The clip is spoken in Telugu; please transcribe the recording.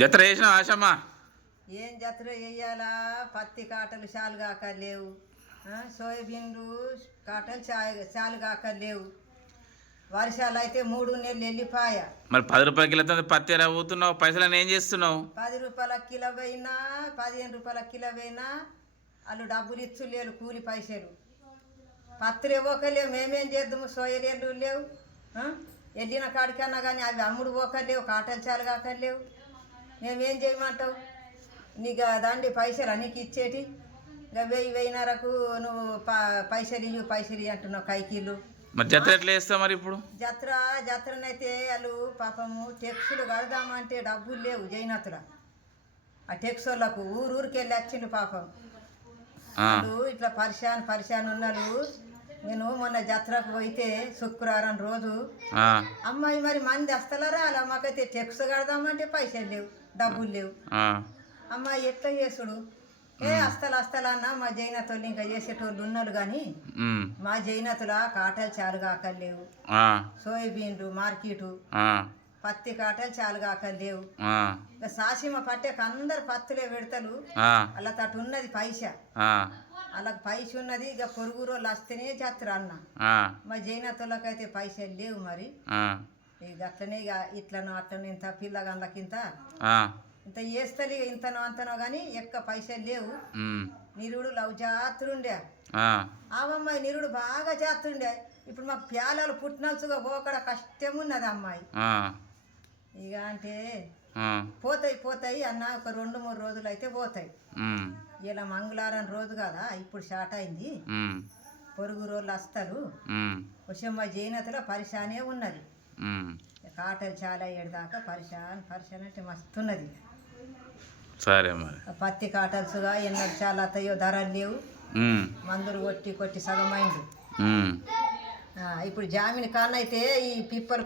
జత్ర వేసిన ఆశమ్మా? ఏం జాతర వేయాలా పత్తి కాటలు చాలు కాక లేవు. సోయాబీన్లు కాటలు చా చాలు కాక లేవు. వర్షాలు అయితే మూడు నెలలు వెళ్ళిపాయ. మరి పది రూపాయల కిలో పత్తి ఎలా పోతున్నావు? పైసలు ఏం చేస్తున్నావు? పది రూపాయల కిలో పోయినా పదిహేను రూపాయల కిలో పోయినా వాళ్ళు డబ్బులు ఇచ్చు లేరు కూలి పైసలు. పత్తులు ఇవ్వకలేవు మేమేం చేద్దాము? సోయలేళ్ళు లేవు? వెళ్ళిన కాడికన్నా కానీ అవి అమ్ముడు పోకలేవు కాటలు చాలు కాకలేవు మేమేం చేయమంటావు? నీకు దాండి పైసలు నీకు ఇచ్చేటి. ఇంకా వెయ్యి వెయ్యిన్నరకు నువ్వు పైసలు ఇవ్వు పైసలు అంటున్నావు మరి జత్ర ఎట్లా మరి ఇప్పుడు? జత్ర జత్రనైతే వాళ్ళు పాపము టెక్సులు కడదామంటే డబ్బులు లేవు జైనతుల ఆ టెక్స్ వాళ్ళకు ఊరు ఊరికి వెళ్ళి వచ్చిండు పాపం. వాళ్ళు ఇట్లా పరిశాన్ పరిశాన్ ఉన్నారు నేను మొన్న జత్రకు పోయితే శుక్రవారం రోజు అమ్మాయి మరి మంది వస్తలరా? అలా మాకైతే టెక్స్ కడదామంటే పైసలు లేవు. డబ్బులు లేవు. ఆ, అమ్మాయి ఎట్లా చేసుడు? ఏ అస్తలు అస్తలు అన్న మా జైనతోళ్ళు ఇంకా చేసేటోళ్ళు ఉన్నారు కానీ మా జైనతుల కాటలు చాలు కాకలేవు సోయాబీన్లు మార్కెటు పత్తి కాటలు చాలు కాకలేవు సాసిమ పట్టేక అందరు పత్తులే పెడతలు. అలా తటు ఉన్నది పైసా. అలా పైస ఉన్నది ఇక పొరుగు రోజులు వస్తేనే చేస్తారు అన్న. మా జైనతులకైతే పైసలు లేవు మరి. ఇక అట్లనే ఇక ఇట్లనో అట్లనో ఇంత పిల్లగండ్లకింత ఆ, ఇంత చేస్తారు ఇక ఇంతనో అంతనో కానీ ఎక్క పైసలు లేవు. నిరుడు లవ్ జాత్రుండే. ఆ, ఆవమ్మాయి నిరుడు బాగా చేస్తుండే ఇప్పుడు మాకు ప్యాలలు పుట్టినలుసుగా పోకడ కష్టం ఉన్నది అమ్మాయి ఇక అంటే పోతాయి పోతాయి అన్న ఒక రెండు మూడు రోజులు అయితే పోతాయి ఇలా మంగళవారం రోజు కదా ఇప్పుడు స్టార్ట్ అయింది. పొరుగు రోజులు వస్తారు కొంచెం మా జైనతలో పరిశానే ఉన్నది. కాటలు చాలా ఏడుదాకా పరిశాన్ పరిశాన్ అంటే మస్తున్నది. సరే మరి. పత్తి కాటల్సుగా ఎన్నో చాలా అత్తయ్యో ధరలు లేవు. మందులు కొట్టి కొట్టి సగమైంది ఇప్పుడు జామీన్ కాన్నైతే ఈ పిప్పలు